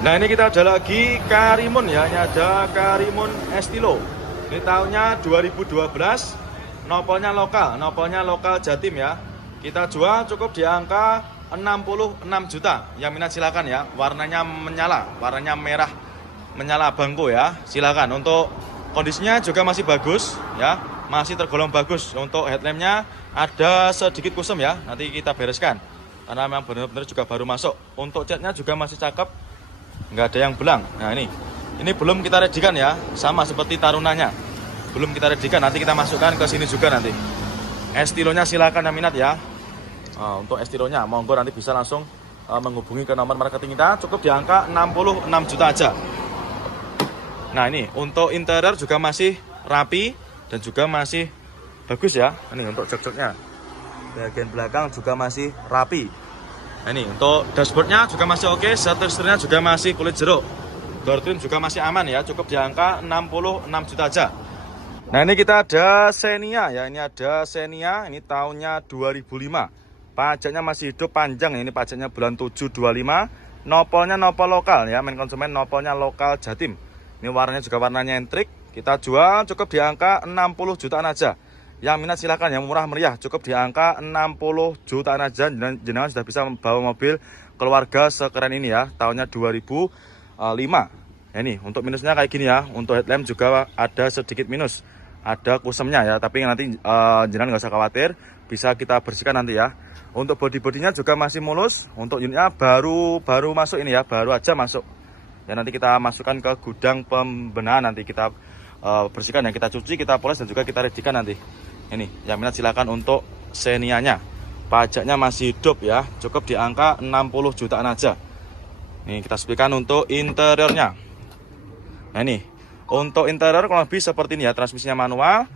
Nah ini kita ada lagi Karimun ya, ini ada Karimun Estilo. Ini tahunnya 2012, nopolnya lokal Jatim ya. Kita jual cukup di angka 66 juta. Yang minat silakan ya. Warnanya menyala, warnanya merah menyala bangko ya. Silakan. Untuk kondisinya juga masih bagus ya, masih tergolong bagus. Untuk headlampnya ada sedikit kusem ya, nanti kita bereskan karena memang benar-benar juga baru masuk. Untuk catnya juga masih cakep, nggak ada yang belang. Nah ini belum kita redikan ya, sama seperti tarunanya belum kita redikan, nanti kita masukkan ke sini juga nanti. Estilonya silakan yang minat ya. Untuk estilonya monggo nanti bisa langsung menghubungi ke nomor marketing kita, cukup di angka 66 juta aja. Nah ini untuk interior juga masih rapi dan juga masih bagus ya. Ini untuk jok-joknya, bagian belakang juga masih rapi. Nah ini untuk dashboardnya juga masih oke, setir-setirnya juga masih kulit jeruk, door trim juga masih aman ya, cukup di angka 66 juta aja. Nah ini kita ada Xenia ya, ini ada Xenia, ini tahunnya 2005. Pajaknya masih hidup panjang, ini pajaknya bulan 7 25. Nopolnya nopol lokal ya, main konsumen nopolnya lokal Jatim. Ini warnanya juga warnanya entrik. Kita jual cukup di angka 60 jutaan aja. Yang minat silakan, yang murah meriah cukup di angka 60 jutaan aja. Jenengan sudah bisa membawa mobil keluarga sekeren ini ya, tahunnya 2005. Ya, ini untuk minusnya kayak gini ya. Untuk headlamp juga ada sedikit minus, ada kusemnya ya, tapi nanti jenengan nggak usah khawatir, bisa kita bersihkan nanti ya. Untuk bodi-bodinya juga masih mulus. Untuk unitnya baru masuk ini ya, baru aja masuk. Ya nanti kita masukkan ke gudang pembenahan, nanti kita bersihkan ya, kita cuci, kita poles dan juga kita redikan nanti. Ini yang minat silakan untuk Xenia-nya. Pajaknya masih hidup ya, cukup di angka 60 jutaan aja. Ini kita sepikan untuk interiornya. Nah ini untuk interior kurang lebih seperti ini ya, transmisinya manual.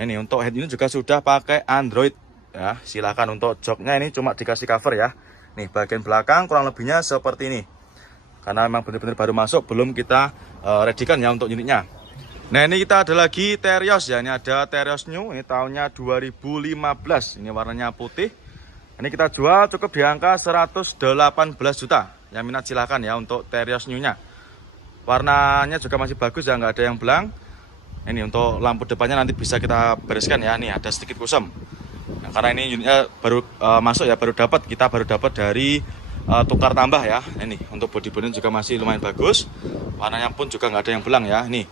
Ini untuk head unit juga sudah pakai Android ya. Silakan. Untuk joknya ini cuma dikasih cover ya. Nih bagian belakang kurang lebihnya seperti ini, karena memang benar-benar baru masuk, belum kita redikan ya untuk unitnya. Nah ini kita ada lagi Terios ya, ini ada Terios New, ini tahunnya 2015, ini warnanya putih. Ini kita jual cukup di angka 118 juta. Yang minat silakan ya untuk Terios New nya. Warnanya juga masih bagus ya, nggak ada yang belang. Ini untuk lampu depannya nanti bisa kita bereskan ya, nih ada sedikit kusam. Nah, karena ini unitnya baru masuk ya, kita baru dapat dari tukar tambah ya. Ini untuk bodi-bodinya juga masih lumayan bagus, warnanya pun juga nggak ada yang belang ya. Nih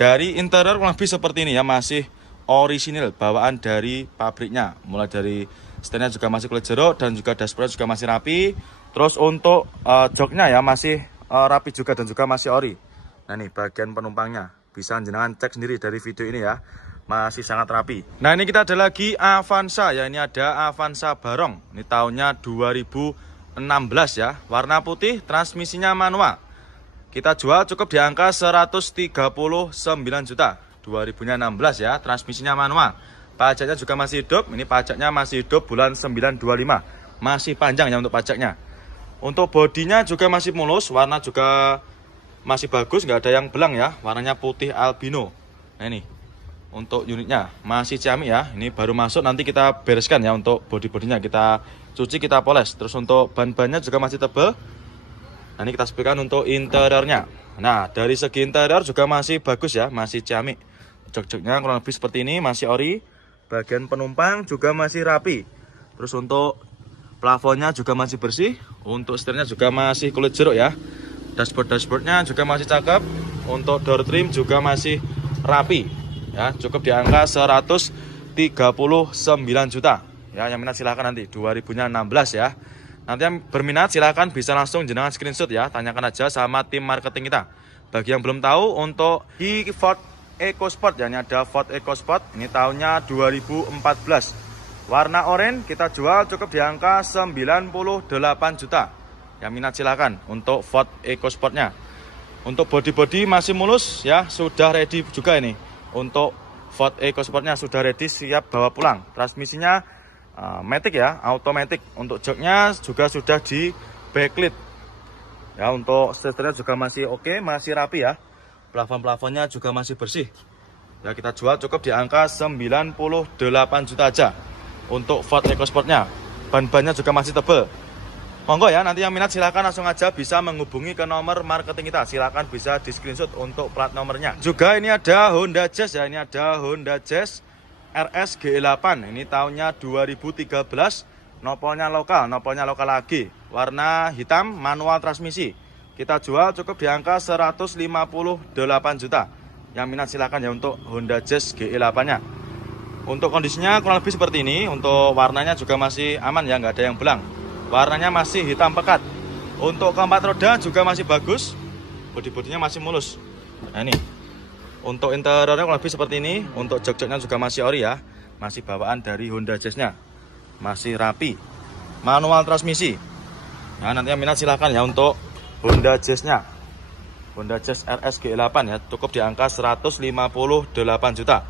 dari interior kurang lebih seperti ini ya, masih orisinil bawaan dari pabriknya, mulai dari setirnya juga masih kulit jeruk dan juga dashboard juga masih rapi. Terus untuk joknya ya masih rapi juga dan juga masih ori. Nah ini bagian penumpangnya bisa jenengan cek sendiri dari video ini ya, masih sangat rapi. Nah ini kita ada lagi Avanza ya, ini ada Avanza Barong, ini tahunnya 2016 ya, warna putih, transmisinya manual. Kita jual cukup di angka 139 juta. 2016 ya, transmisinya manual. Pajaknya juga masih hidup, ini pajaknya masih hidup bulan 925. Masih panjang ya untuk pajaknya. Untuk bodinya juga masih mulus, warna juga masih bagus, nggak ada yang belang ya, warnanya putih albino. Nah ini untuk unitnya masih ciamik ya, ini baru masuk, nanti kita bereskan ya. Untuk bodi-bodinya kita cuci, kita poles. Terus untuk ban-bannya juga masih tebal. Nah ini kita sepikan untuk interiornya. Nah dari segi interior juga masih bagus ya, masih ciamik. Jok-joknya kurang lebih seperti ini, masih ori. Bagian penumpang juga masih rapi. Terus untuk plafonnya juga masih bersih. Untuk setirnya juga masih kulit jeruk ya. Dashboardnya juga masih cakep. Untuk door trim juga masih rapi ya, cukup di angka 139 juta ya. Yang minat silahkan nanti 2016 ya. Nanti yang berminat silahkan bisa langsung jenengan screenshot ya, tanyakan aja sama tim marketing kita. Bagi yang belum tahu, untuk di Ford EcoSport ya, ini ada Ford EcoSport, ini tahunnya 2014, warna oranye, kita jual cukup di angka 98 juta. Yang minat silakan untuk Ford EcoSportnya. Untuk body masih mulus ya, sudah ready juga ini. Untuk Ford EcoSportnya sudah ready, siap bawa pulang. Transmisinya matic ya, automatic. Untuk joknya juga sudah di backlit ya. Untuk setirnya juga masih oke, masih rapi ya. Plafon-plafonnya juga masih bersih ya. Kita jual cukup di angka 98 juta aja untuk Ford EcoSportnya. Ban-bannya juga masih tebal. Monggo ya, nanti yang minat silahkan langsung aja bisa menghubungi ke nomor marketing kita. Silahkan bisa di screenshot untuk plat nomornya. Juga ini ada Honda Jazz ya, ini ada Honda Jazz RS GE8. Ini tahunnya 2013, nopolnya lokal lagi. Warna hitam, manual transmisi. Kita jual cukup di angka 158 juta. Yang minat silahkan ya untuk Honda Jazz GE8-nya. Untuk kondisinya kurang lebih seperti ini. Untuk warnanya juga masih aman ya, nggak ada yang belang. Warnanya masih hitam pekat. Untuk keempat roda juga masih bagus. Bodi-bodinya masih mulus. Nah ini. Untuk interiornya kurang lebih seperti ini. Untuk jok-joknya juga masih ori ya. Masih bawaan dari Honda Jazz-nya. Masih rapi. Manual transmisi. Nah nanti yang minat silahkan ya untuk Honda Jazz-nya. Honda Jazz RS GE8 ya, cukup di angka 158 juta.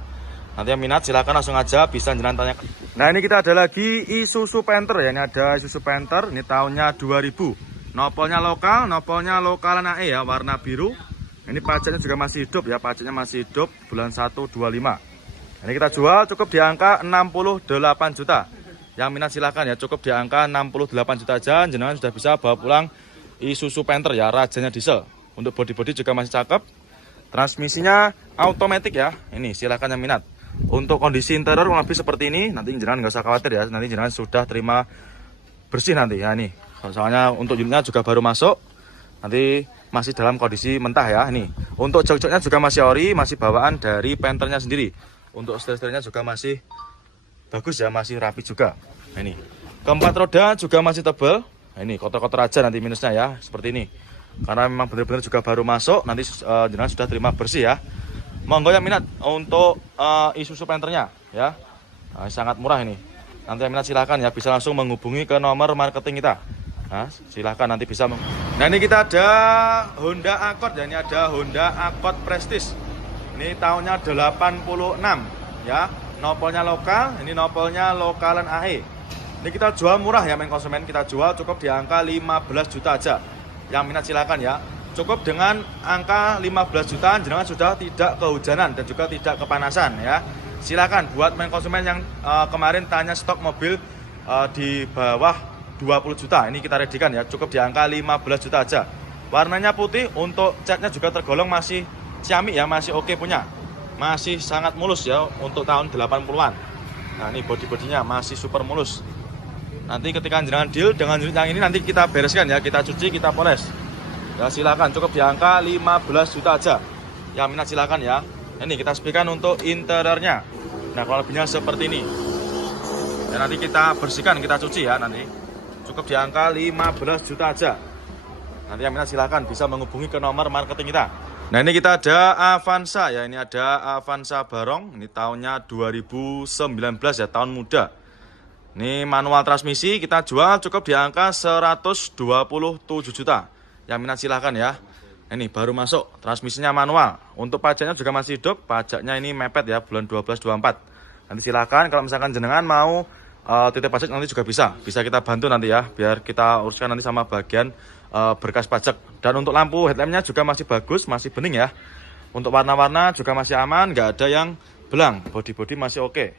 Nanti yang minat silahkan langsung aja bisa jalan tanya. Nah ini kita ada lagi Isuzu Panther ya, ini ada Isuzu Panther, ini tahunnya 2000. Nopolnya lokalan AE ya, warna biru. Ini pajaknya juga masih hidup ya, pajaknya masih hidup, bulan 1 25. Ini kita jual cukup di angka 68 juta. Yang minat silahkan ya, cukup di angka 68 juta aja, jenengan sudah bisa bawa pulang Isuzu Panther ya, rajanya diesel. Untuk bodi-bodi juga masih cakep. Transmisinya automatic ya. Ini silahkan yang minat. Untuk kondisi interior lebih seperti ini. Nanti jenengan nggak usah khawatir ya. Nanti jenengan sudah terima bersih nanti ya. Ini soalnya untuk unitnya juga baru masuk. Nanti masih dalam kondisi mentah ya. Ini untuk jok-joknya juga masih ori, masih bawaan dari Panthernya sendiri. Untuk setir-setirnya juga masih bagus ya, masih rapi juga. Nah, ini keempat roda juga masih tebal. Nah, ini kotor-kotor aja nanti minusnya ya, seperti ini. Karena memang benar-benar juga baru masuk, nanti jenengan sudah terima bersih ya. Monggo yang minat untuk Isuzu Panther-nya ya. Nah, sangat murah ini. Nanti yang minat silahkan ya, bisa langsung menghubungi ke nomor marketing kita. Nah, silahkan nanti bisa. Nah ini kita ada Honda Accord ya, ini ada Honda Accord Prestige. Ini tahunnya 86 ya. Nopolnya lokal, ini nopolnya lokalan AE. Ini kita jual murah ya main konsumen, kita jual cukup di angka 15 juta aja. Yang minat silakan ya. Cukup dengan angka 15 jutaan jenengan sudah tidak kehujanan dan juga tidak kepanasan ya. Silakan buat main konsumen yang kemarin tanya stok mobil di bawah 20 juta. Ini kita redikan ya, cukup di angka 15 juta aja. Warnanya putih, untuk catnya juga tergolong masih ciamik ya, masih oke punya. Masih sangat mulus ya untuk tahun 80-an. Nah, ini bodi-bodinya masih super mulus. Nanti ketika jenengan deal dengan unit yang ini nanti kita bereskan ya, kita cuci, kita poles. Ya silakan, cukup di angka 15 juta aja. Yang minat silakan ya. Ini kita sepikan untuk interiornya. Nah, kalau lebihnya seperti ini. Ya, nanti kita bersihkan, kita cuci ya nanti. Cukup di angka 15 juta aja. Nanti yang minat silakan bisa menghubungi ke nomor marketing kita. Nah, ini kita ada Avanza ya, ini ada Avanza Barong. Ini tahunnya 2019 ya, tahun muda. Ini manual transmisi, kita jual cukup di angka 127 juta. Yang minat silahkan ya. Ini baru masuk, transmisinya manual. Untuk pajaknya juga masih hidup, pajaknya ini mepet ya, bulan 12-24. Nanti silahkan kalau misalkan jenengan mau titip pajak nanti juga bisa kita bantu nanti ya, biar kita uruskan nanti sama bagian berkas pajak. Dan untuk lampu headlampnya juga masih bagus, masih bening ya. Untuk warna-warna juga masih aman, nggak ada yang belang. Bodi-bodi masih oke,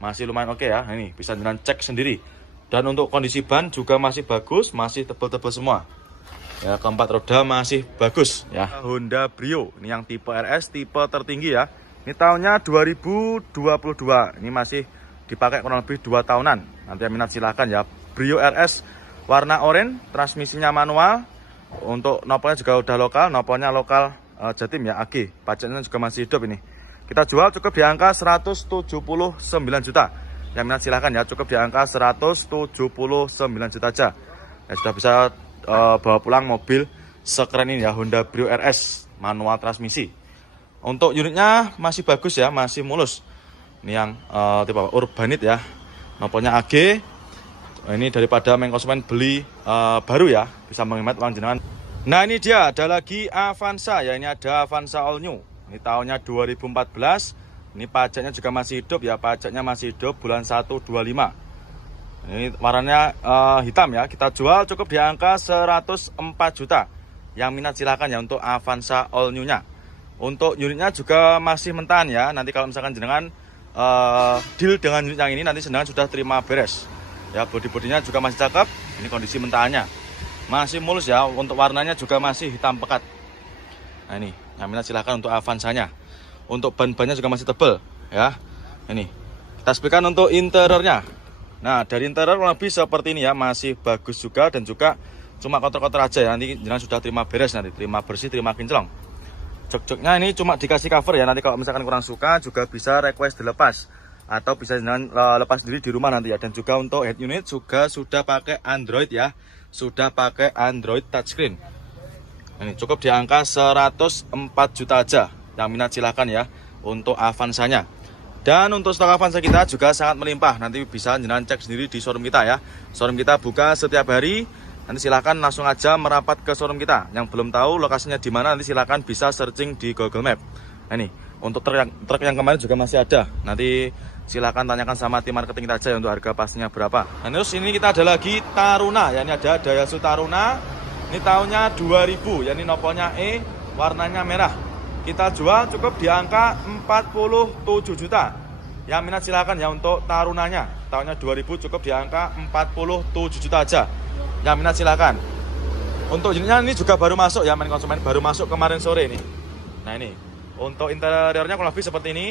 masih lumayan oke ya. Ini bisa jenengan cek sendiri. Dan untuk kondisi ban juga masih bagus, masih tebal-tebal semua. Ya, keempat roda masih bagus ya. Honda Brio, ini yang tipe RS, tipe tertinggi ya. Ini tahunnya 2022. Ini masih dipakai kurang lebih 2 tahunan. Nanti yang minat silahkan ya. Brio RS warna oranye, transmisinya manual. Untuk nopolnya juga udah lokal, nopolnya lokal Jatim ya, AG. Pajaknya juga masih hidup ini. Kita jual cukup di angka 179 juta. Yang minat silahkan ya, cukup di angka 179 juta aja. Ya, sudah bisa bawa pulang mobil sekeren ini ya, Honda Brio RS manual transmisi. Untuk unitnya masih bagus ya, masih mulus. Ini yang tipe Urbanit ya, nopolnya AG. Ini daripada main konsumen beli baru ya, bisa menghemat uang jenengan. Nah ini dia, ada lagi Avanza ya, ini ada Avanza All New. Ini tahunnya 2014. Ini pajaknya juga masih hidup ya, pajaknya masih hidup, bulan 1 25. Ini warnanya hitam ya, kita jual cukup di angka 104 juta. Yang minat silahkan ya untuk Avanza All New-nya. Untuk unitnya juga masih mentahan ya, nanti kalau misalkan jenengan deal dengan unit yang ini nanti jenengan sudah terima beres. Ya, bodi-bodinya juga masih cakep, ini kondisi mentahannya. Masih mulus ya, untuk warnanya juga masih hitam pekat. Nah ini, yang minat silahkan untuk Avanzanya. Untuk ban-bannya juga masih tebal ya. Ini, kita sepikan untuk interiornya. Nah dari interior lebih seperti ini ya, masih bagus juga dan juga cuma kotor-kotor aja ya. Nanti jangan sudah terima beres, nanti terima bersih, terima kinclong. Jok-joknya ini cuma dikasih cover ya, nanti kalau misalkan kurang suka juga bisa request dilepas atau bisa lepas sendiri di rumah nanti ya. Dan juga untuk head unit juga sudah pakai Android ya, sudah pakai Android touchscreen. Ini cukup di angka 104 juta aja. Yang minat silahkan ya untuk Avanzanya. Dan untuk stok Avanza kita juga sangat melimpah. Nanti bisa jenengan cek sendiri di showroom kita ya. Showroom kita buka setiap hari. Nanti silahkan langsung aja merapat ke showroom kita. Yang belum tahu lokasinya di mana, nanti silahkan bisa searching di Google Map. Nah ini untuk truk yang kemarin juga masih ada. Nanti silahkan tanyakan sama tim marketing kita aja ya, untuk harga pastinya berapa. Nah terus ini kita ada lagi Taruna ya. Ini ada Daihatsu Taruna. Ini tahunnya 2000 ya. Ini nopolnya E, warnanya merah. Kita jual cukup di angka 47 juta. Yang minat silahkan ya untuk Tarunanya. Tahunnya 2000 cukup di angka 47 juta aja. Yang minat silahkan. Untuk jenisnya ini juga baru masuk ya, main konsumen baru masuk kemarin sore ini. Nah ini untuk interiornya kurang lebih seperti ini.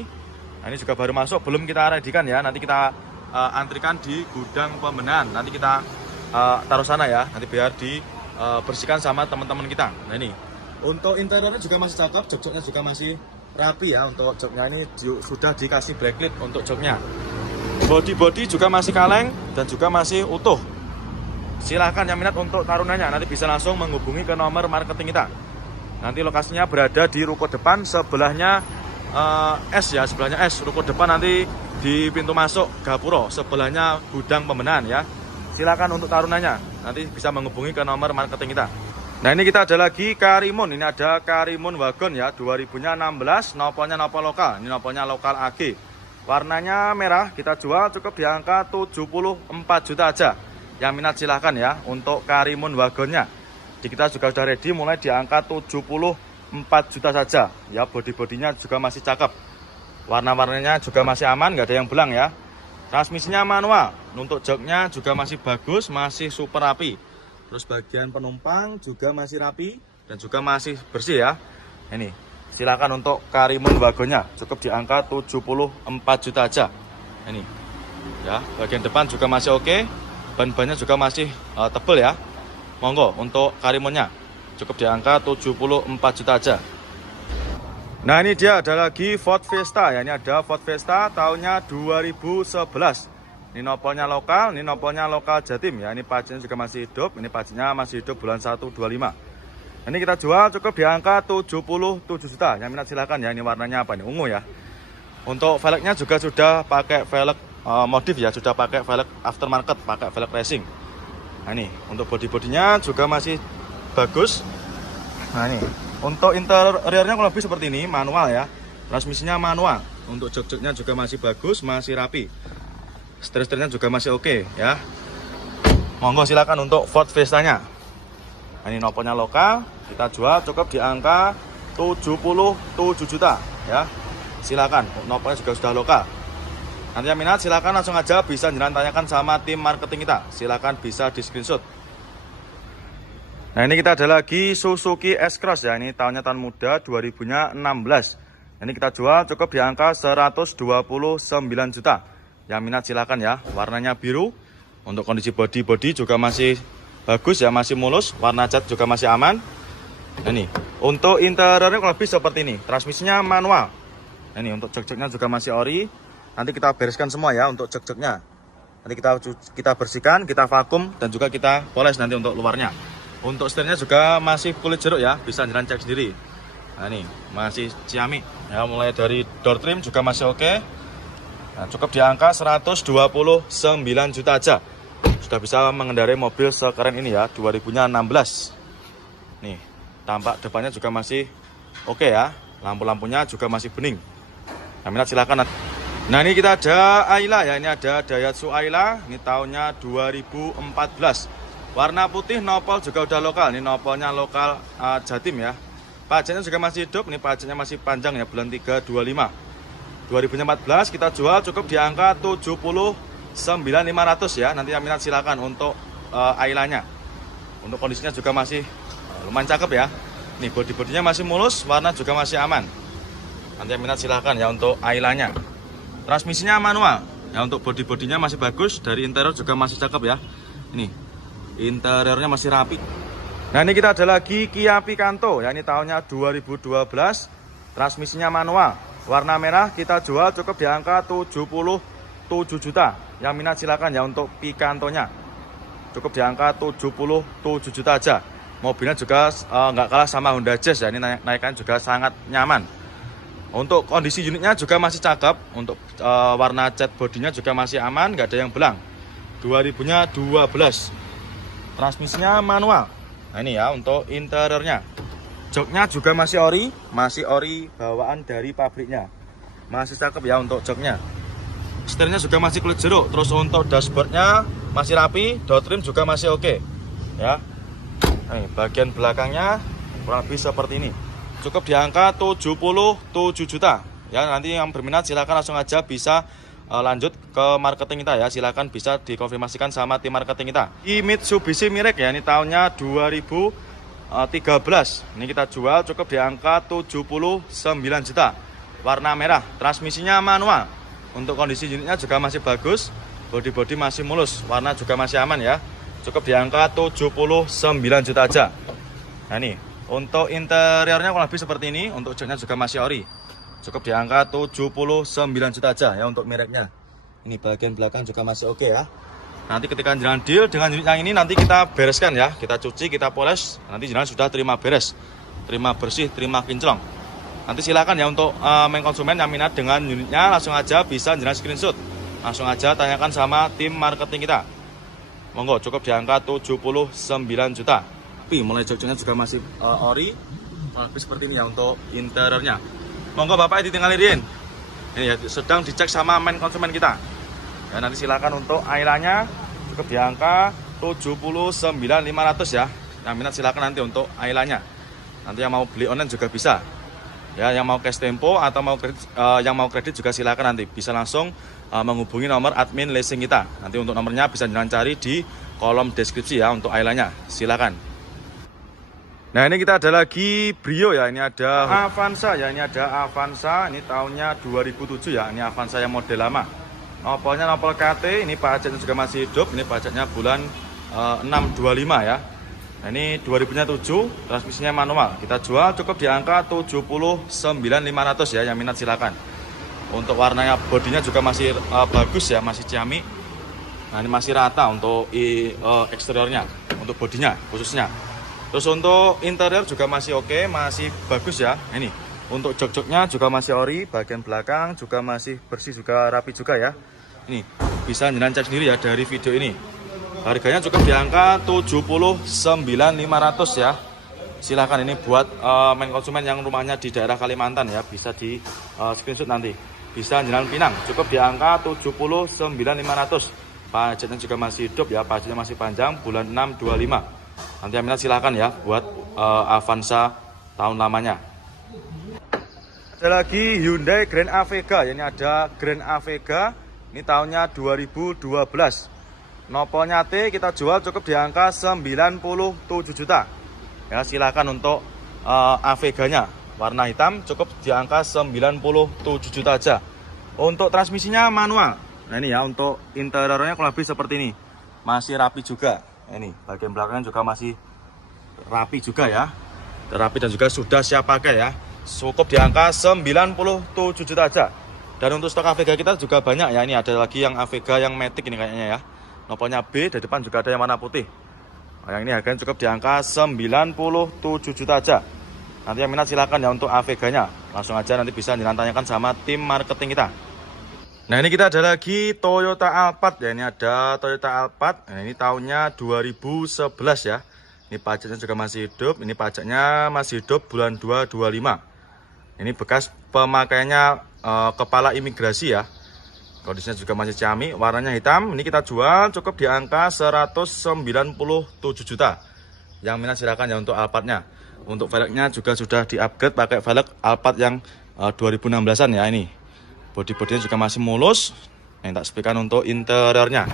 Nah ini juga baru masuk, belum kita readykan ya. Nanti kita antrikan di gudang pembenahan. Nanti kita taruh sana ya. Nanti biar dibersihkan sama teman-teman kita. Nah ini untuk interiornya juga masih cakep, jok-joknya juga masih rapi ya. Untuk joknya ini sudah dikasih backlit untuk joknya. Body juga masih kaleng dan juga masih utuh. Silahkan yang minat untuk Tarunanya, nanti bisa langsung menghubungi ke nomor marketing kita. Nanti lokasinya berada di ruko depan, sebelahnya S ya, sebelahnya S. Ruko depan nanti di pintu masuk Gapuro, sebelahnya gudang pembenahan ya. Silahkan untuk Tarunanya, nanti bisa menghubungi ke nomor marketing kita. Nah ini kita ada lagi Karimun, ini ada Karimun Wagon ya, 2000-nya 16, nopolnya nopol lokal, ini nopolnya lokal AG. Warnanya merah, kita jual cukup di angka 74 juta aja. Yang minat silahkan ya untuk Karimun Wagonnya. Jadi kita juga sudah ready mulai di angka 74 juta saja. Ya body-bodinya juga masih cakep. Warna-warnanya juga masih aman, nggak ada yang belang ya. Transmisinya manual. Untuk joknya juga masih bagus, masih super rapi. Terus bagian penumpang juga masih rapi dan juga masih bersih ya. Ini silakan untuk Karimun Wagonnya, cukup di angka 74 juta aja. Ini ya, bagian depan juga masih oke. Ban-bannya juga masih tebal ya. Monggo untuk Karimunnya, cukup di angka 74 juta aja. Nah ini dia ada lagi Ford Fiesta ya. Ini ada Ford Fiesta tahunnya 2011. Ini nopolnya lokal, ini nopolnya lokal Jatim ya. Ini pajaknya juga masih hidup, ini pajaknya masih hidup bulan 125. Ini kita jual cukup di angka 77 juta. Yang minat silahkan ya. Ini warnanya apa nih? Ungu ya. Untuk velgnya juga sudah pakai velg modif ya, sudah pakai velg aftermarket, pakai velg racing. Nah ini untuk body-bodinya juga masih bagus. Nah ini untuk interiornya kurang lebih seperti ini, manual ya. Transmisinya manual. Untuk jok-joknya juga masih bagus, masih rapi. Setir-setirnya juga masih oke ya. Monggo silakan untuk Ford Fiesta-nya. Nah, ini nopolnya lokal, kita jual cukup di angka 77 juta ya. Silakan, nopolnya juga sudah lokal. Nanti yang minat silakan langsung aja bisa jangan tanyakan sama tim marketing kita. Silakan bisa di screenshot. Nah ini kita ada lagi Suzuki S-Cross ya. Ini tahunnya tahun muda, 2000-nya 16. Ini kita jual cukup di angka 129 juta. Yang minat silakan ya. Warnanya biru. Untuk kondisi body juga masih bagus ya, masih mulus. Warna cat juga masih aman. Nah ini untuk interiornya kurang lebih seperti ini. Transmisinya manual. Nah ini untuk jok-joknya juga masih ori. Nanti kita bereskan semua ya untuk jok-joknya. Nanti kita bersihkan, kita vakum dan juga kita poles nanti untuk luarnya. Untuk setirnya juga masih kulit jeruk ya, bisa jalan cek sendiri. Nah ini masih ciamik ya, mulai dari door trim juga masih oke. Nah, cukup di angka 129 juta aja. Sudah bisa mengendarai mobil sekeren ini ya, 2000-nya 16. Nih, tampak depannya juga masih oke ya. Lampu-lampunya juga masih bening. Nah, minat silakan. Nah ini kita ada Ayla ya, ini ada Daihatsu Ayla, ini tahunnya 2014. Warna putih, nopol juga udah lokal, ini nopolnya lokal Jatim ya. Pajaknya juga masih hidup, ini pajaknya masih panjang ya, bulan 3 25. 2014 kita jual cukup di angka 79.500 ya. Nanti yang minat silakan untuk Aylanya. Untuk kondisinya juga masih lumayan cakep ya. Nih bodi-bodinya masih mulus, warna juga masih aman. Nanti yang minat silahkan ya untuk Ayla-nya. Transmisinya manual. Ya untuk bodi-bodinya masih bagus, dari interior juga masih cakep ya. Ini interiornya masih rapi. Nah ini kita ada lagi Kia Picanto ya, ini tahunnya 2012. Transmisinya manual, warna merah, kita jual cukup di angka 77 juta. Yang minat silakan ya untuk Picanto-nya. Cukup di angka 77 juta aja. Mobilnya juga nggak kalah sama Honda Jazz ya, ini naikan juga sangat nyaman. Untuk kondisi unitnya juga masih cakep. Untuk warna cat bodinya juga masih aman, nggak ada yang belang. 2000-nya 12. Transmisinya manual. Nah ini ya untuk interiornya. Joknya juga masih ori bawaan dari pabriknya. Masih cakep ya untuk joknya. Setirnya juga masih kulit jeruk. Terus untuk dashboardnya masih rapi, door trim juga masih oke. Ya. Nih, bagian belakangnya kurang lebih seperti ini. Cukup di angka 77 juta. Ya, nanti yang berminat silakan langsung aja bisa lanjut ke marketing kita ya. Silakan bisa dikonfirmasikan sama tim marketing kita. Di Mitsubishi Mirage ya, ini tahunnya 2013. Ini kita jual cukup di angka 79 juta. Warna merah, transmisinya manual. Untuk kondisi unitnya juga masih bagus. Bodi-bodi masih mulus, warna juga masih aman ya. Cukup di angka 79 juta aja. Nah ini untuk interiornya kurang lebih seperti ini. Untuk joknya juga masih ori. Cukup di angka 79 juta aja ya untuk mereknya. Ini bagian belakang juga masih oke ya. Nanti ketika jalan deal dengan unit yang ini nanti kita bereskan ya. Kita cuci, kita poles. Nanti jalan sudah terima beres, terima bersih, terima kinclong. Nanti silakan ya untuk main konsumen yang minat dengan unitnya langsung aja bisa jalan screenshot. Langsung aja tanyakan sama tim marketing kita. Monggo cukup di angka 79 juta. Tapi mulai joknya juga masih ori. Lebih seperti ini ya untuk interiornya. Monggo Bapak ditinggalin. Ini ya sedang dicek sama main konsumen kita. Ya nanti silakan untuk Ayla-nya cukup di angka 79.500 ya. Yang minat silakan nanti untuk Ayla-nya. Nanti yang mau beli online juga bisa. Ya, yang mau cash tempo atau yang mau kredit juga silakan nanti bisa langsung menghubungi nomor admin leasing kita. Nanti untuk nomornya bisa jangan cari di kolom deskripsi ya untuk Ayla-nya. Silakan. Nah ini kita ada lagi Brio ya, ini ada Avanza ya, ini ada Avanza, ini tahunnya 2007 ya, ini Avanza yang model lama. Nopolnya nopol KT, ini pajaknya juga masih hidup, ini pajaknya bulan 625 ya. Nah ini 2007, transmisinya manual, kita jual cukup di angka 79.500 ya, yang minat silakan. Untuk warnanya bodinya juga masih bagus ya, masih ciamik. Nah ini masih rata untuk eksteriornya, untuk bodinya khususnya. Terus untuk interior juga masih oke, masih bagus ya. Ini untuk jok-joknya juga masih ori, bagian belakang juga masih bersih, juga rapi juga ya. Ini bisa jenengan cek sendiri ya dari video ini. Harganya cukup di angka 79.500 ya. Silahkan ini buat main konsumen yang rumahnya di daerah Kalimantan ya, bisa di screenshot nanti. Bisa jenengan Pinang, cukup di angka 79.500. Pajaknya juga masih hidup ya, pajaknya masih panjang, bulan 625. Nanti yang minat silahkan ya buat Avanza tahun lamanya. Ada lagi Hyundai Grand Avega ya, ini ada Grand Avega, ini tahunnya 2012. Nopolnya T, kita jual cukup di angka 97 juta. Ya silahkan untuk Avega-nya warna hitam cukup di angka 97 juta aja. Untuk transmisinya manual. Nah ini ya untuk interiornya kurang lebih seperti ini. Masih rapi juga. Ini bagian belakangnya juga masih rapi juga ya, rapi dan juga sudah siap pakai ya. Cukup di angka 97 juta aja. Dan untuk stok Avega kita juga banyak ya. Ini ada lagi yang Avega yang Matic ini kayaknya ya. Nopolnya B, di depan juga ada yang warna putih. Nah, yang ini harganya cukup di angka 97 juta aja. Nanti yang minat silakan ya untuk Avega-nya. Langsung aja nanti bisa ditanyakan sama tim marketing kita. Nah ini kita ada lagi Toyota Alphard ya, ini ada Toyota Alphard. Nah ini tahunnya 2011 ya. Ini pajaknya juga masih hidup, ini pajaknya masih hidup bulan 225. Ini bekas pemakaiannya kepala imigrasi ya. Kondisinya juga masih ciamik, warnanya hitam. Ini kita jual cukup di angka 197 juta. Yang minat silakan ya untuk Alphard-nya. Untuk velgnya juga sudah di-upgrade pakai velg Alphard yang 2016-an ya ini. Bodi-bodinya juga masih mulus. Yang tak sepikan untuk interiornya.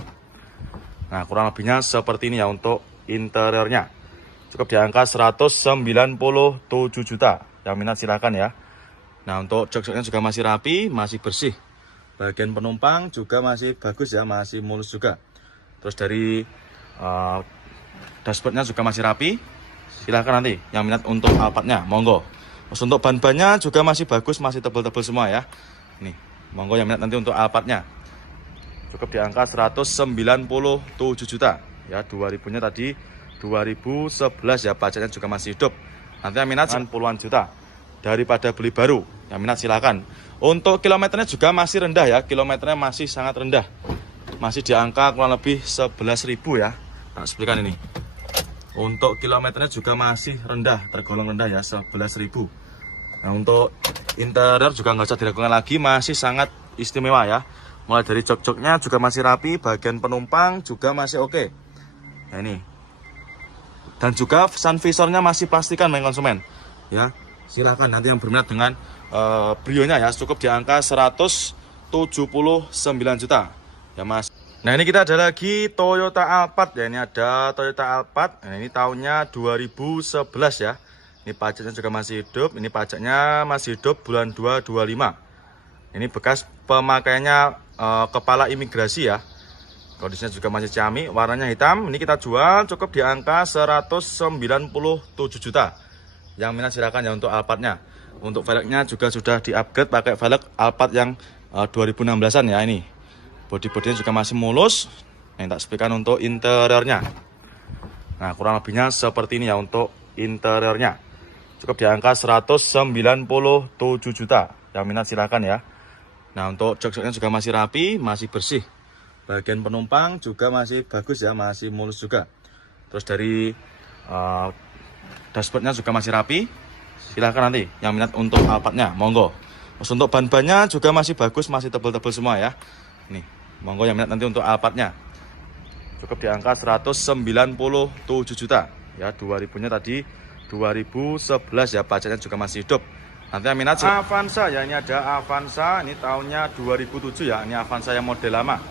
Nah kurang lebihnya seperti ini ya untuk interiornya. Cukup di angka 197 juta. Yang minat silakan ya. Nah, untuk jok-joknya juga masih rapi, masih bersih. Bagian penumpang juga masih bagus ya, masih mulus juga. Terus dari dashboardnya juga masih rapi. Silahkan nanti yang minat untuk Alphardnya, monggo. Terus untuk ban-bannya juga masih bagus, masih tebal-tebal semua ya. Nih, monggo yang minat nanti untuk Alphardnya. Cukup di angka 197 juta. Ya, 2000-nya tadi 2011 ya, pajaknya juga masih hidup. Nanti yang minat puluhan juta. Daripada beli baru, yang minat silakan. Untuk kilometernya juga masih rendah ya, kilometernya masih sangat rendah. Masih di angka kurang lebih 11.000 ya. Nah, sebutkan ini. Untuk kilometernya juga masih rendah, tergolong rendah ya, 11.000. Nah, untuk interior juga nggak usah diragukan lagi, masih sangat istimewa ya. Mulai dari jok-joknya juga masih rapi, bagian penumpang juga masih oke. Nah, ini. Dan juga sun visornya masih pastikan main konsumen. Ya, silahkan nanti yang berminat dengan Brio-nya ya, cukup di angka 179 juta. Ya, Mas. Nah, ini kita ada lagi Toyota Alphard ya. Ini ada Toyota Alphard. Nah, ini tahunnya 2011 ya. Ini pajaknya juga masih hidup. Ini pajaknya masih hidup bulan 2 25. Ini bekas pemakaiannya kepala imigrasi ya. Kondisinya juga masih ciamik, warnanya hitam. Ini kita jual cukup di angka 197 juta. Yang minat silakan ya untuk Alphardnya. Untuk velgnya juga sudah di-upgrade pakai velg Alphard yang 2016-an ya ini. Bodi-bodinya juga masih mulus. Yang tak sepikan untuk interiornya. Nah, kurang lebihnya seperti ini ya untuk interiornya. Cukup di angka 197 juta. Yang minat silakan ya. Nah, untuk jok-joknya juga masih rapi, masih bersih. Bagian penumpang juga masih bagus ya, masih mulus juga. Terus dari dashboardnya juga masih rapi. Silahkan nanti yang minat untuk Alphardnya, monggo. Terus untuk ban-bannya juga masih bagus, masih tebal-tebal semua ya. Nih, monggo yang minat nanti untuk Alphardnya. Cukup di angka 197 juta. Ya, 2000-nya tadi 2011 ya, pajaknya juga masih hidup. Nanti yang minat Avanza ya, ini ada Avanza, ini tahunnya 2007 ya. Ini Avanza yang model lama.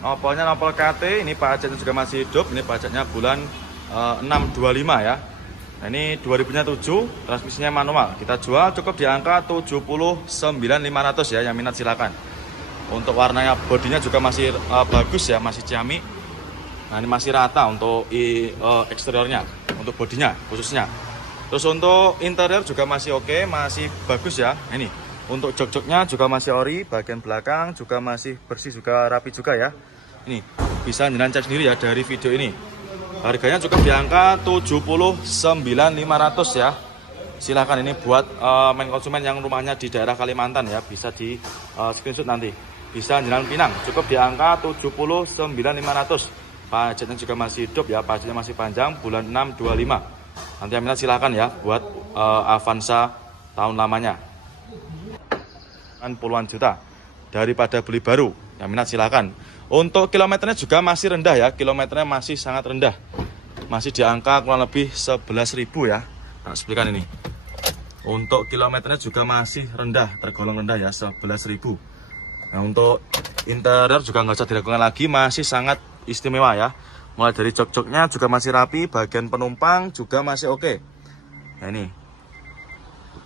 Nopolnya nopol KT, ini pajaknya juga masih hidup. Ini pajaknya bulan 625 ya. Nah, ini 2000-nya 7, transmisinya manual. Kita jual cukup di angka 79.500 ya, yang minat silakan. Untuk warnanya, bodinya juga masih bagus ya, masih ciamik. Nah, ini masih rata untuk eksteriornya, untuk bodinya khususnya. Terus untuk interior juga masih oke, masih bagus ya. Nah, ini untuk jok-joknya juga masih ori, bagian belakang juga masih bersih, juga rapi juga ya. Ini bisa jenengan cek sendiri ya dari video ini. Harganya cukup di angka 79.500 ya. Silahkan ini buat main konsumen yang rumahnya di daerah Kalimantan ya, bisa di screenshot nanti. Bisa Jalan Pinang, cukup di angka 79.500. Pajaknya juga masih hidup ya, pajaknya masih panjang, bulan 625. Nanti yang minat silahkan ya buat Avanza tahun lamanya. Puluhan juta daripada beli baru, yang minat silahkan. Untuk kilometernya juga masih rendah ya, kilometernya masih sangat rendah. Masih di angka kurang lebih 11.000 ya. Nah, sebutkan ini. Untuk kilometernya juga masih rendah, tergolong rendah ya, 11.000. Nah, untuk interior juga nggak usah diragukan lagi, masih sangat istimewa ya. Mulai dari jok-joknya juga masih rapi, bagian penumpang juga masih oke. Nah, ini.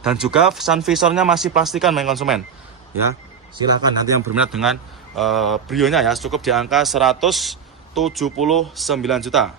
Dan juga sun visornya masih pastikan main konsumen. Ya, silahkan nanti yang berminat dengan Brio-nya ya, cukup di angka 179 juta.